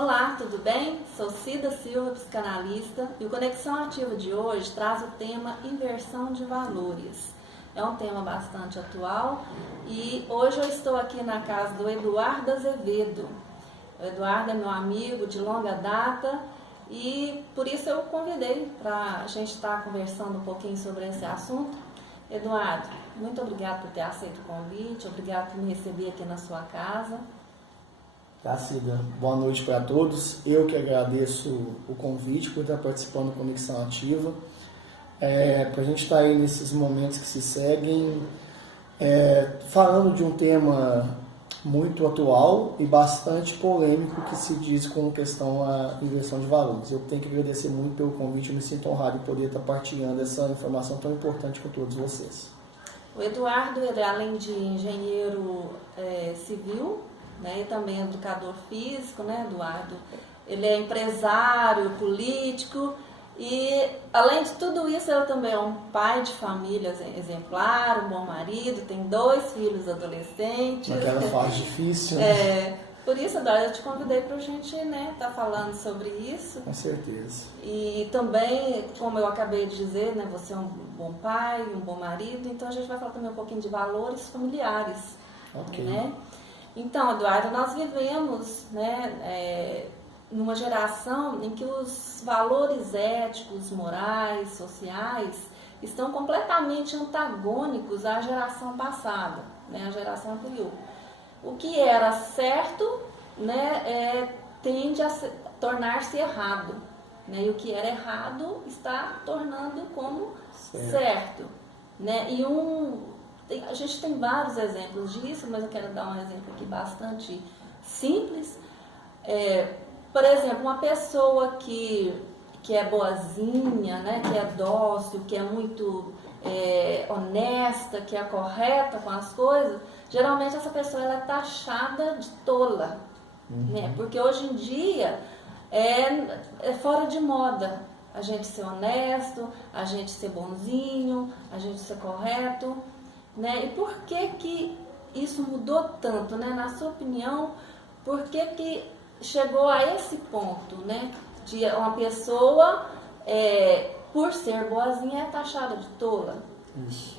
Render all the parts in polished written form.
Olá, tudo bem? Sou Cida Silva, psicanalista, e o Conexão Ativa de hoje traz o tema inversão de valores. É um tema bastante atual e hoje eu estou aqui na casa do Eduardo Azevedo. O Eduardo é meu amigo de longa data e por isso eu o convidei para a gente estar conversando um pouquinho sobre esse assunto. Eduardo, muito obrigado por ter aceito o convite, obrigado por me receber aqui na sua casa. Tá, Cida. Boa noite para todos. Eu que agradeço o convite por estar participando da Conexão Ativa. Para a gente estar aí nesses momentos que se seguem, falando de um tema muito atual e bastante polêmico que se diz com questão à inversão de valores. Eu tenho que agradecer muito pelo convite, eu me sinto honrado em poder estar partilhando essa informação tão importante com todos vocês. O Eduardo, ele, além de engenheiro civil, né, e também educador físico, né, Eduardo? Ele é empresário, político e, além de tudo isso, ele também é um pai de família exemplar, um bom marido, tem 2 filhos adolescentes. Naquela fase difícil. Por isso, Eduardo, eu te convidei para a gente estar falando sobre isso. Com certeza. E também, como eu acabei de dizer, né, você é um bom pai, um bom marido, então a gente vai falar também um pouquinho de valores familiares. Ok. Né? Então, Eduardo, nós vivemos, né, numa geração em que os valores éticos, morais, sociais estão completamente antagônicos à geração passada, né, à geração anterior. O que era certo, né, tende a tornar-se errado, né, e o que era errado está tornando como certo, né, e a gente tem vários exemplos disso, mas eu quero dar um exemplo aqui bastante simples. Por exemplo, uma pessoa que é boazinha, né, que é dócil, que é muito honesta, que é correta com as coisas, geralmente essa pessoa ela é taxada de tola. Né? Porque hoje em dia é fora de moda a gente ser honesto, a gente ser bonzinho, a gente ser correto. Né? E por que isso mudou tanto, né? Na sua opinião, por que chegou a esse ponto, né? De uma pessoa, por ser boazinha, é taxada de tola? Isso.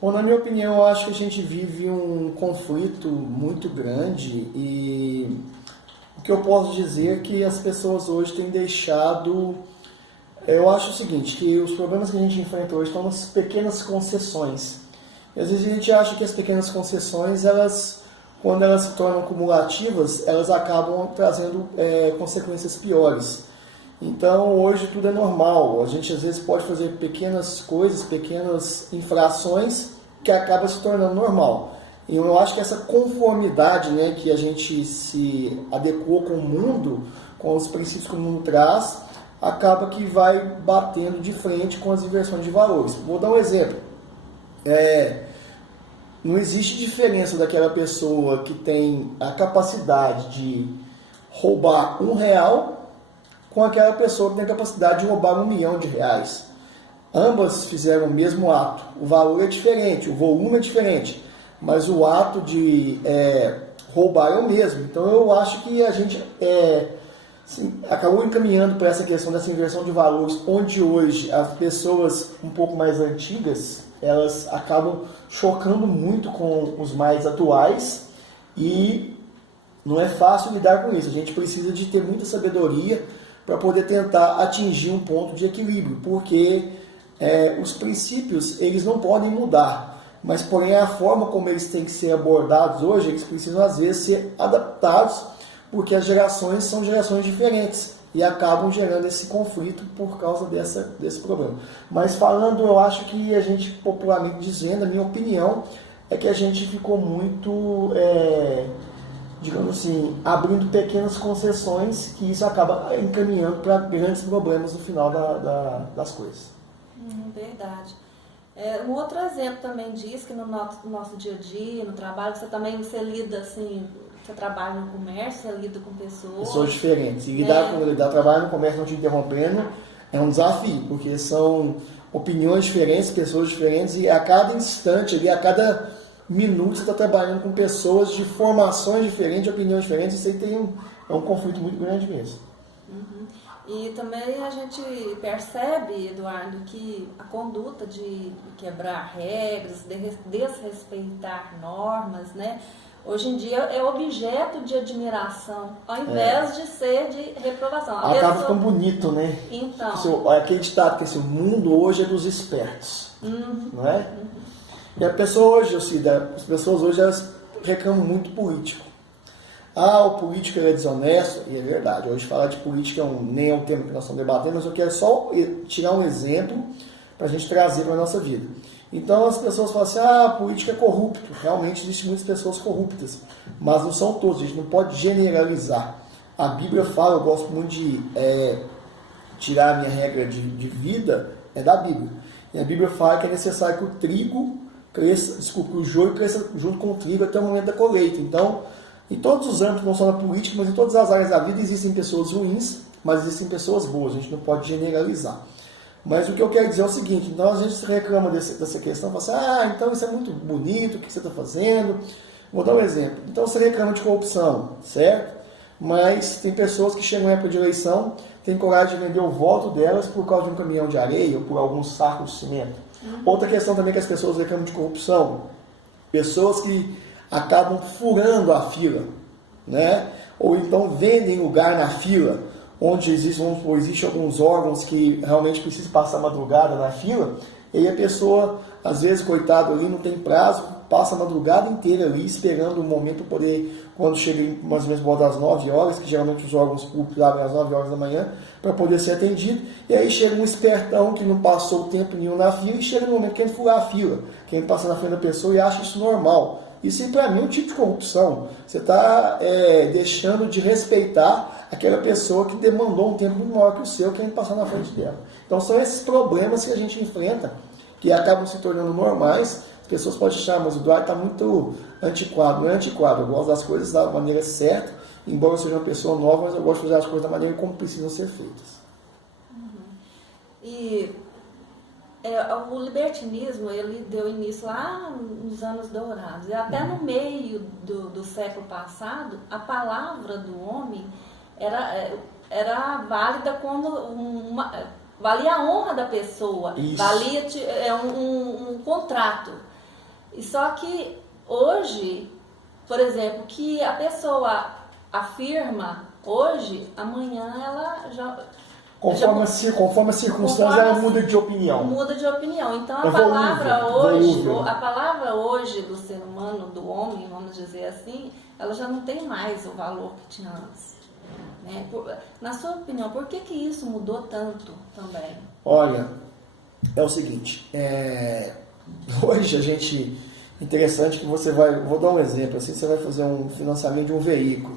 Bom, na minha opinião, eu acho que a gente vive um conflito muito grande e o que eu posso dizer é que as pessoas hoje têm deixado... Eu acho o seguinte, que os problemas que a gente enfrenta hoje estão nas pequenas concessões. E às vezes a gente acha que as pequenas concessões, quando elas se tornam cumulativas, elas acabam trazendo consequências piores. Então, hoje tudo é normal. A gente às vezes pode fazer pequenas coisas, pequenas infrações, que acaba se tornando normal. E eu acho que essa conformidade, né, que a gente se adequou com o mundo, com os princípios que o mundo traz, acaba que vai batendo de frente com as inversões de valores. Vou dar um exemplo. Não existe diferença daquela pessoa que tem a capacidade de roubar R$1 com aquela pessoa que tem a capacidade de roubar R$1.000.000. Ambas fizeram o mesmo ato. O valor é diferente, o volume é diferente, mas o ato de roubar é o mesmo. Então eu acho que a gente acabou encaminhando para essa questão dessa inversão de valores, onde hoje as pessoas um pouco mais antigas elas acabam chocando muito com os mais atuais e não é fácil lidar com isso. A gente precisa de ter muita sabedoria para poder tentar atingir um ponto de equilíbrio, porque os princípios eles não podem mudar, mas porém a forma como eles têm que ser abordados hoje, eles precisam às vezes ser adaptados, porque as gerações são gerações diferentes e acabam gerando esse conflito por causa desse problema. Mas falando, eu acho que a gente, popularmente dizendo, a minha opinião é que a gente ficou muito, digamos assim, abrindo pequenas concessões, que isso acaba encaminhando para grandes problemas no final das coisas. Verdade. Um outro exemplo também diz que no nosso dia a dia, no trabalho, você lida assim... Você trabalha no comércio, você lida com pessoas diferentes. E trabalhar no comércio, não te interrompendo, é um desafio, porque são opiniões diferentes, pessoas diferentes, e a cada instante, a cada minuto, você está trabalhando com pessoas de formações diferentes, de opiniões diferentes. Isso aí é um conflito muito grande mesmo. Uhum. E também a gente percebe, Eduardo, que a conduta de quebrar regras, de desrespeitar normas, né? Hoje em dia é objeto de admiração, ao invés de ser de reprovação. Acaba ficando bonito, né? Então. Aquele ditado que esse mundo hoje é dos espertos, não é? E a pessoa hoje, as pessoas hoje elas reclamam muito político. O político é desonesto, e é verdade. Hoje falar de política nem é um tema que nós estamos debatendo, mas eu quero só tirar um exemplo para a gente trazer para a nossa vida. Então as pessoas falam assim, a política é corrupto. Realmente existem muitas pessoas corruptas, mas não são todos, a gente não pode generalizar. A Bíblia fala, eu gosto muito de tirar a minha regra de vida, é da Bíblia. E a Bíblia fala que é necessário que o trigo cresça, que o joio cresça junto com o trigo até o momento da colheita. Então, em todos os âmbitos, não só na política, mas em todas as áreas da vida, existem pessoas ruins, mas existem pessoas boas. A gente não pode generalizar. Mas o que eu quero dizer é o seguinte, então a gente reclama dessa questão, fala assim, então isso é muito bonito, o que você está fazendo? Vou dar um exemplo. Então você reclama de corrupção, certo? Mas tem pessoas que chegam em época de eleição, têm coragem de vender o voto delas por causa de um caminhão de areia ou por alguns sacos de cimento. Outra questão também que as pessoas reclamam de corrupção, pessoas que acabam furando a fila, né? Ou então vendem lugar na fila, onde existem alguns órgãos que realmente precisam passar madrugada na fila, e aí a pessoa, às vezes, coitado ali, não tem prazo, passa a madrugada inteira ali, esperando o momento para poder, quando chega mais ou menos por volta das 9 horas, que geralmente os órgãos públicos abrem às 9 horas da manhã, para poder ser atendido, e aí chega um espertão que não passou tempo nenhum na fila, e chega no momento querendo furar a fila, querendo passar na frente da pessoa e acha isso normal. Isso, para mim, é um tipo de corrupção. Você está deixando de respeitar aquela pessoa que demandou um tempo muito maior que o seu, querendo passar na frente dela. Então, são esses problemas que a gente enfrenta, que acabam se tornando normais. As pessoas podem achar, mas o Eduardo está muito antiquado. Não é antiquado, eu gosto das coisas da maneira certa, embora eu seja uma pessoa nova, mas eu gosto de fazer as coisas da maneira como precisam ser feitas. E o libertinismo, ele deu início lá nos anos dourados. E até no meio do século passado, a palavra do homem era válida quando valia a honra da pessoa. Isso. Valia um contrato. E só que hoje, por exemplo, que a pessoa afirma hoje, amanhã ela já... Conforme a circunstância, ela muda de opinião. Muda de opinião. Então, a palavra hoje do ser humano, do homem, vamos dizer assim, ela já não tem mais o valor que tinha antes. Né? Na sua opinião, por que isso mudou tanto também? Olha, é o seguinte, hoje a gente... Interessante que você vai... Vou dar um exemplo, assim, você vai fazer um financiamento de um veículo.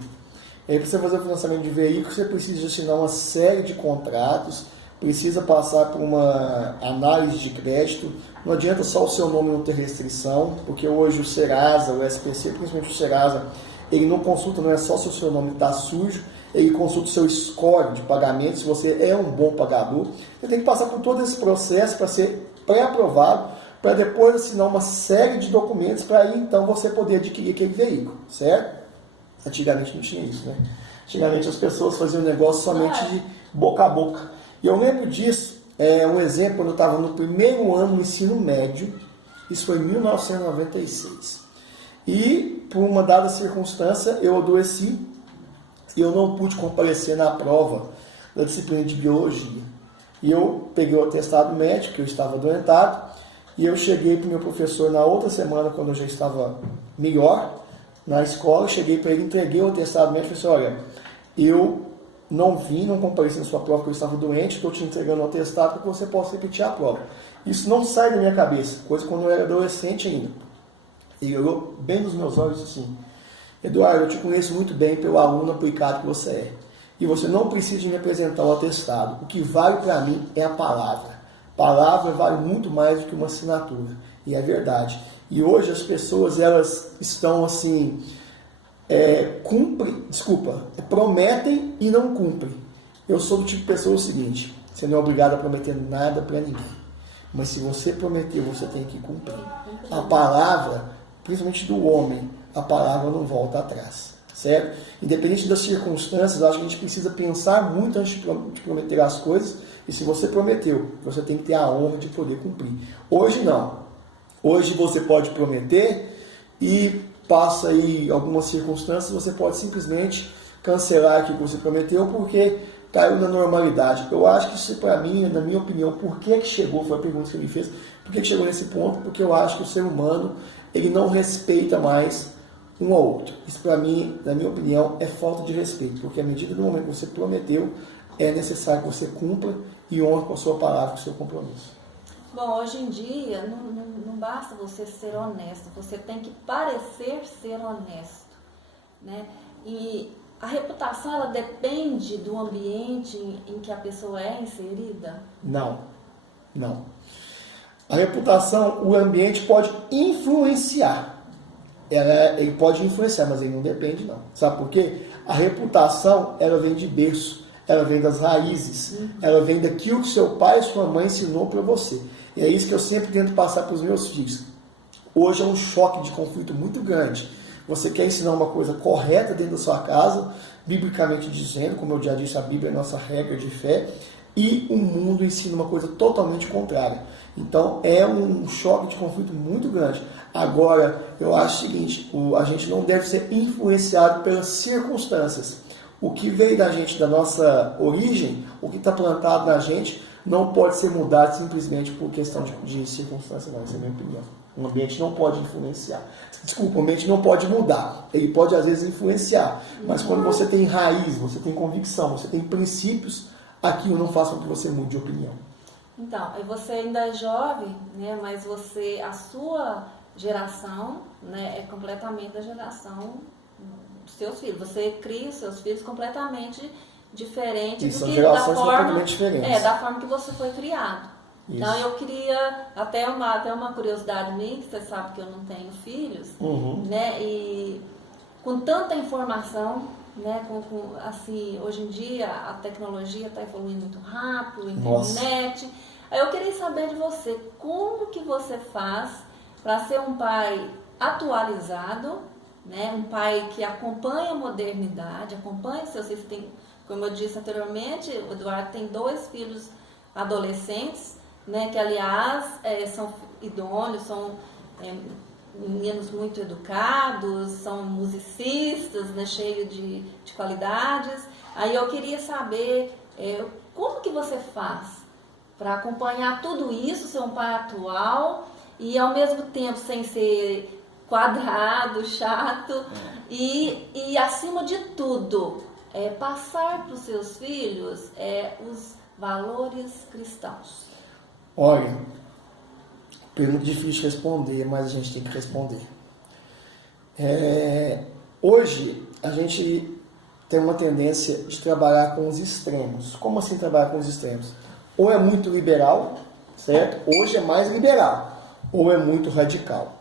E aí, para você fazer o financiamento de veículo, você precisa assinar uma série de contratos, precisa passar por uma análise de crédito. Não adianta só o seu nome não ter restrição, porque hoje o Serasa, o SPC, principalmente o Serasa, ele não consulta, não é só se o seu nome está sujo, ele consulta o seu score de pagamento, se você é um bom pagador. Você tem que passar por todo esse processo para ser pré-aprovado, para depois assinar uma série de documentos para aí então você poder adquirir aquele veículo, certo? Antigamente não tinha isso, né? Antigamente as pessoas faziam negócio somente de boca a boca. E eu lembro disso, um exemplo, quando eu estava no primeiro ano do ensino médio, isso foi em 1996. E, por uma dada circunstância, eu adoeci e eu não pude comparecer na prova da disciplina de biologia. E eu peguei o atestado médico, eu estava adoentado, e eu cheguei para o meu professor na outra semana, quando eu já estava melhor, na escola, cheguei para ele, entreguei o atestado médico e falei assim, olha, eu não compareci na sua prova porque eu estava doente, estou te entregando o atestado para que você possa repetir a prova. Isso não sai da minha cabeça, coisa quando eu era adolescente ainda. Ele olhou bem nos meus olhos assim, Eduardo, eu te conheço muito bem pelo aluno aplicado que você é, e você não precisa me apresentar o atestado, o que vale para mim é a palavra. Palavra vale muito mais do que uma assinatura, e é verdade. E hoje as pessoas, elas estão assim, prometem e não cumprem. Eu sou do tipo de pessoa o seguinte, você não é obrigado a prometer nada para ninguém. Mas se você prometeu, você tem que cumprir. A palavra, principalmente do homem, a palavra não volta atrás. certo? Independente das circunstâncias, eu acho que a gente precisa pensar muito antes de prometer as coisas, e se você prometeu, você tem que ter a honra de poder cumprir. Hoje não. Hoje você pode prometer e passa aí algumas circunstâncias, você pode simplesmente cancelar aquilo que você prometeu porque caiu na normalidade. Eu acho que isso, para mim, na minha opinião, por que chegou, foi a pergunta que ele fez, por que chegou nesse ponto? Porque eu acho que o ser humano, ele não respeita mais um ao outro. Isso, para mim, na minha opinião, é falta de respeito, porque à medida do momento que você prometeu, é necessário que você cumpra e honre com a sua palavra, com o seu compromisso. Bom, hoje em dia não basta você ser honesto, você tem que parecer ser honesto, né? E a reputação, ela depende do ambiente em que a pessoa é inserida? Não. A reputação, o ambiente pode influenciar. Ele pode influenciar, mas ele não depende, não. Sabe por quê? A reputação, ela vem de berço, ela vem das raízes, ela vem daquilo que seu pai e sua mãe ensinou para você. E é isso que eu sempre tento passar para os meus filhos. Hoje é um choque de conflito muito grande. Você quer ensinar uma coisa correta dentro da sua casa, biblicamente dizendo, como eu já disse, a Bíblia é a nossa regra de fé, e o mundo ensina uma coisa totalmente contrária. Então é um choque de conflito muito grande. Agora, eu acho o seguinte, a gente não deve ser influenciado pelas circunstâncias. O que veio da gente, da nossa origem, o que está plantado na gente, não pode ser mudado simplesmente por questão de circunstância, não. Essa é a minha opinião. O ambiente não pode influenciar. Desculpa, o ambiente não pode mudar. Ele pode, às vezes, influenciar. Mas quando você tem raiz, você tem convicção, você tem princípios, aquilo não faz com que você mude de opinião. Então, você ainda é jovem, né? Mas a sua geração, né, é completamente da geração dos seus filhos. Você cria os seus filhos completamente diferente Isso, do que gerações completamente diferentes. da forma que você foi criado. Isso. Então eu queria até uma curiosidade minha, que você sabe que eu não tenho filhos, né? E com tanta informação, né? Assim, hoje em dia a tecnologia está evoluindo muito rápido, a internet. Aí eu queria saber de você, como que você faz para ser um pai atualizado, né? Um pai que acompanha a modernidade, acompanha seus filhos. Como eu disse anteriormente, o Eduardo tem 2 filhos adolescentes, né, que aliás são idôneos, são meninos muito educados, são musicistas, né, cheios de qualidades. Aí eu queria saber como que você faz para acompanhar tudo isso, ser um pai atual e ao mesmo tempo sem ser quadrado, chato e acima de tudo passar para os seus filhos os valores cristãos. Olha, pergunta difícil de responder, mas a gente tem que responder. Hoje, a gente tem uma tendência de trabalhar com os extremos. Como assim trabalhar com os extremos? Ou é muito liberal, certo? Hoje é mais liberal. Ou é muito radical.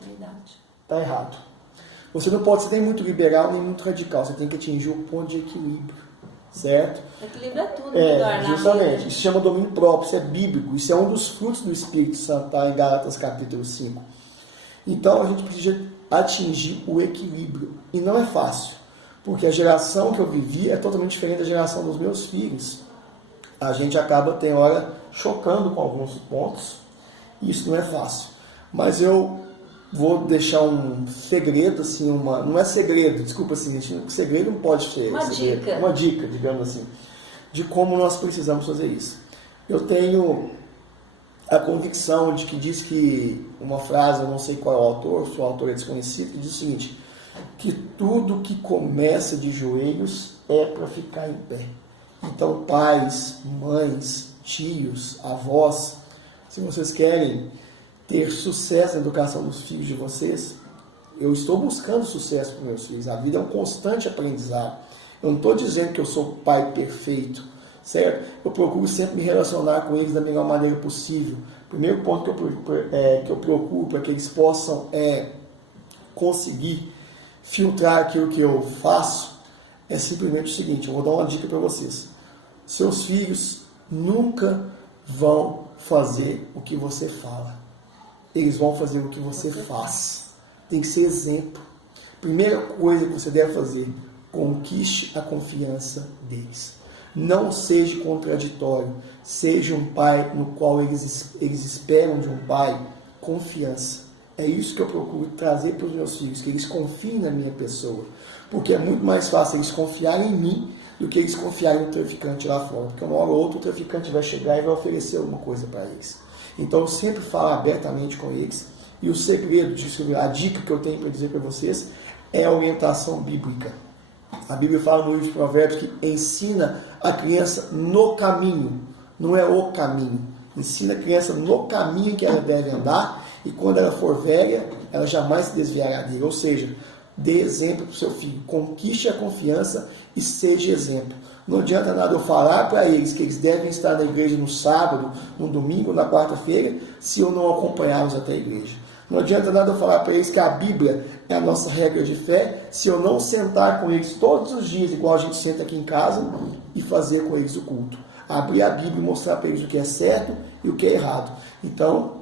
Verdade. Está errado. Você não pode ser nem muito liberal, nem muito radical. Você tem que atingir o ponto de equilíbrio. Certo? Equilíbrio é tudo, justamente. Isso se chama domínio próprio, isso é bíblico, isso é um dos frutos do Espírito Santo, tá? Em Gálatas capítulo 5. Então a gente precisa atingir o equilíbrio. E não é fácil, porque a geração que eu vivi é totalmente diferente da geração dos meus filhos. A gente acaba, tem hora, chocando com alguns pontos, e isso não é fácil. Mas eu vou deixar um segredo, assim, não é segredo, desculpa, assim, segredo não pode ser uma dica, digamos assim, de como nós precisamos fazer isso. Eu tenho a convicção de que diz que uma frase, eu não sei qual é o autor, se o autor é desconhecido, que diz o seguinte, que tudo que começa de joelhos é para ficar em pé. Então, pais, mães, tios, avós, se vocês querem ter sucesso na educação dos filhos de vocês, eu estou buscando sucesso para os meus filhos. A vida é um constante aprendizado. Eu não estou dizendo que eu sou pai perfeito, certo? Eu procuro sempre me relacionar com eles da melhor maneira possível. O primeiro ponto que eu procuro para que eles possam conseguir filtrar aquilo que eu faço é simplesmente o seguinte, eu vou dar uma dica para vocês. Seus filhos nunca vão fazer o que você fala. Eles vão fazer o que você faz. Tem que ser exemplo. Primeira coisa que você deve fazer, conquiste a confiança deles. Não seja contraditório, seja um pai no qual eles esperam de um pai confiança. É isso que eu procuro trazer para os meus filhos, que eles confiem na minha pessoa. Porque é muito mais fácil eles confiarem em mim do que eles confiarem no traficante lá fora. Porque uma hora ou outra o traficante vai chegar e vai oferecer alguma coisa para eles. Então eu sempre falo abertamente com eles. E o segredo disso, a dica que eu tenho para dizer para vocês, é a orientação bíblica. A Bíblia fala no livro de Provérbios que ensina a criança no caminho, não é o caminho. Ensina a criança no caminho que ela deve andar e quando ela for velha, ela jamais se desviará dele. Ou seja, dê exemplo para o seu filho, conquiste a confiança e seja exemplo. Não adianta nada eu falar para eles que eles devem estar na igreja no sábado, no domingo, na quarta-feira, se eu não acompanhá-los até a igreja. Não adianta nada eu falar para eles que a Bíblia é a nossa regra de fé, se eu não sentar com eles todos os dias, igual a gente senta aqui em casa, e fazer com eles o culto. Abrir a Bíblia e mostrar para eles o que é certo e o que é errado. Então,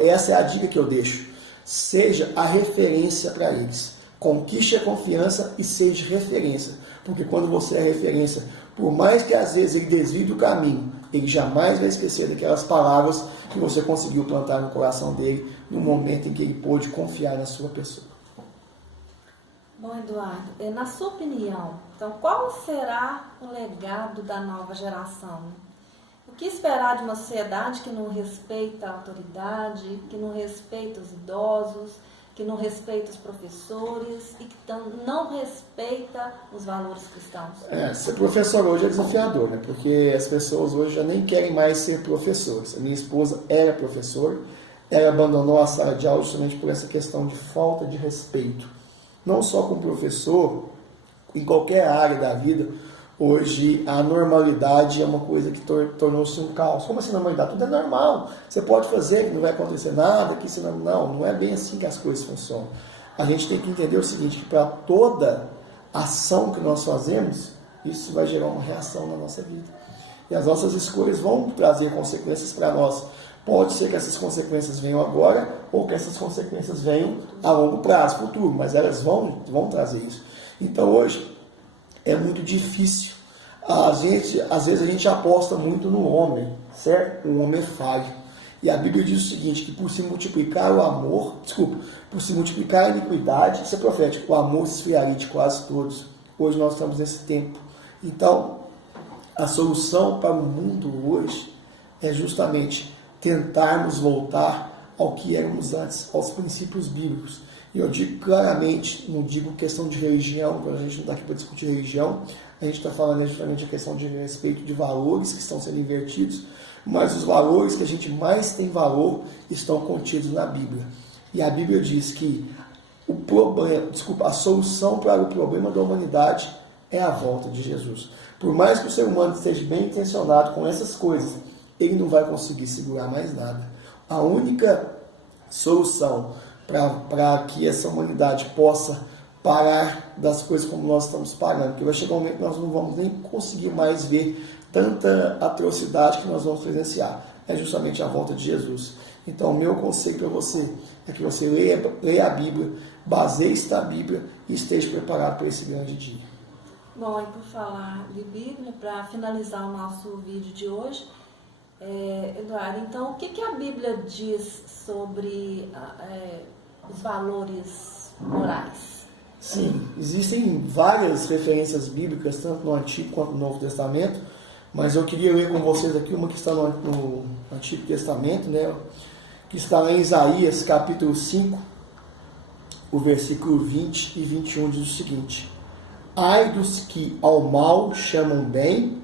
essa é a dica que eu deixo. Seja a referência para eles. Conquiste a confiança e seja referência. Porque quando você é referência, por mais que às vezes ele desvie do caminho, ele jamais vai esquecer daquelas palavras que você conseguiu plantar no coração dele no momento em que ele pôde confiar na sua pessoa. Bom, Eduardo, na sua opinião, então qual será o legado da nova geração? O que esperar de uma sociedade que não respeita a autoridade, que não respeita os idosos, que não respeita os professores e que não respeita os valores cristãos? Ser professor hoje é desafiador, né? Porque as pessoas hoje já nem querem mais ser professores. A minha esposa era professora, ela abandonou a sala de aula justamente por essa questão de falta de respeito. Não só com o professor, em qualquer área da vida, hoje a normalidade é uma coisa que tornou-se um caos. Como assim normalidade? Tudo é normal. Você pode fazer, que não vai acontecer nada, que não é bem assim que as coisas funcionam. A gente tem que entender o seguinte, que para toda ação que nós fazemos, isso vai gerar uma reação na nossa vida. E as nossas escolhas vão trazer consequências para nós. Pode ser que essas consequências venham agora, ou que essas consequências venham a longo prazo, futuro, mas elas vão trazer isso. Então hoje é muito difícil. Às vezes a gente aposta muito no homem, certo? O homem é falho. E a Bíblia diz o seguinte, que por se multiplicar a iniquidade, isso é profético, o amor se esfriaria de quase todos. Hoje nós estamos nesse tempo. Então, a solução para o mundo hoje é justamente tentarmos voltar ao que éramos antes, aos princípios bíblicos. E eu digo claramente, não digo questão de religião, a gente não está aqui para discutir religião, a gente está falando justamente a questão de respeito de valores que estão sendo invertidos, mas os valores que a gente mais tem valor estão contidos na Bíblia. E a Bíblia diz que a solução para o problema da humanidade é a volta de Jesus. Por mais que o ser humano esteja bem intencionado com essas coisas, ele não vai conseguir segurar mais nada. A única solução para que essa humanidade possa parar das coisas como nós estamos parando, porque vai chegar um momento que nós não vamos nem conseguir mais ver tanta atrocidade que nós vamos presenciar. É justamente a volta de Jesus. Então, o meu conselho para você é que você leia a Bíblia, baseie-se na Bíblia e esteja preparado para esse grande dia. Bom, e por falar de Bíblia, para finalizar o nosso vídeo de hoje, Eduardo, então o que a Bíblia diz sobre os valores morais? Sim, existem várias referências bíblicas, tanto no Antigo quanto no Novo Testamento, mas eu queria ler com vocês aqui uma que está no Antigo Testamento, né, que está lá em Isaías, capítulo 5, o versículo 20 e 21 diz o seguinte: ai dos que ao mal chamam bem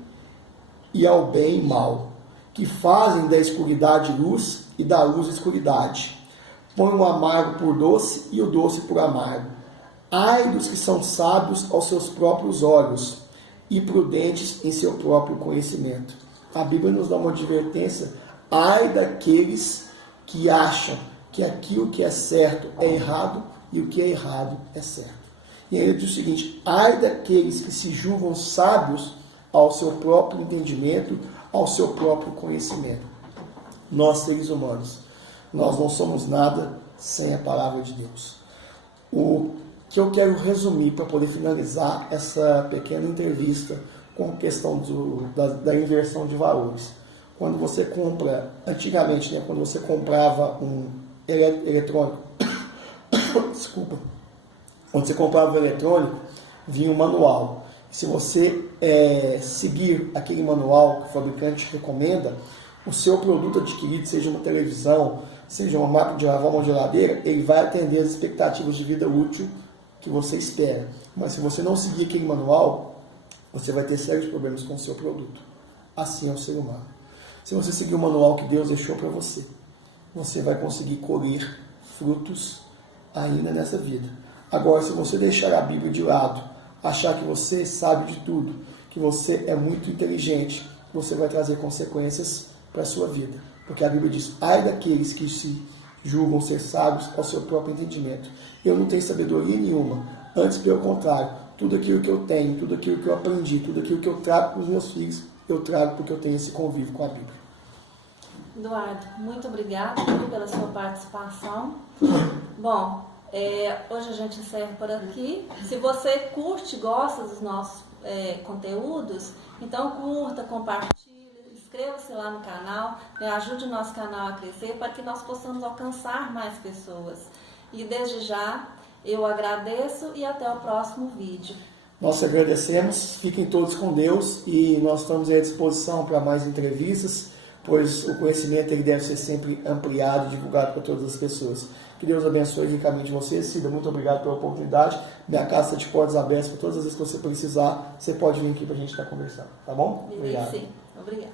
e ao bem mal, que fazem da escuridade luz e da luz escuridade, põem o amargo por doce e o doce por amargo. Ai dos que são sábios aos seus próprios olhos e prudentes em seu próprio conhecimento. A Bíblia nos dá uma advertência: ai daqueles que acham que aquilo que é certo é errado e o que é errado é certo. E ele diz o seguinte: ai daqueles que se julgam sábios ao seu próprio entendimento, ao seu próprio conhecimento. Nós, seres humanos, nós não somos nada sem a palavra de Deus. O que eu quero resumir para poder finalizar essa pequena entrevista com a questão da inversão de valores. Quando você compra, antigamente, né, quando você comprava um eletrônico, desculpa, quando você comprava um eletrônico, vinha um manual. Se você seguir aquele manual que o fabricante recomenda, o seu produto adquirido, seja uma televisão, seja uma máquina de lavar, uma geladeira, ele vai atender as expectativas de vida útil que você espera. Mas se você não seguir aquele manual, você vai ter sérios problemas com o seu produto. Assim é o ser humano. Se você seguir o manual que Deus deixou para você, você vai conseguir colher frutos ainda nessa vida. Agora, se você deixar a Bíblia de lado, achar que você sabe de tudo, que você é muito inteligente, você vai trazer consequências para a sua vida. Porque a Bíblia diz, ai daqueles que se julgam ser sábios ao seu próprio entendimento. Eu não tenho sabedoria nenhuma. Antes, pelo contrário, tudo aquilo que eu tenho, tudo aquilo que eu aprendi, tudo aquilo que eu trago para os meus filhos, eu trago porque eu tenho esse convívio com a Bíblia. Eduardo, muito obrigada pela sua participação. Bom, hoje a gente encerra por aqui. Se você curte, gosta dos nossos conteúdos, então curta, compartilhe, inscreva-se lá no canal, ajude o nosso canal a crescer para que nós possamos alcançar mais pessoas. E desde já, eu agradeço e até o próximo vídeo. Nós agradecemos, fiquem todos com Deus e nós estamos à disposição para mais entrevistas, pois o conhecimento ele deve ser sempre ampliado e divulgado para todas as pessoas. Que Deus abençoe ricamente vocês. Cida, muito obrigado pela oportunidade. Minha casa está de portas abertas para todas as vezes que você precisar. Você pode vir aqui para a gente estar conversando, tá bom? Obrigado. Sim, obrigado.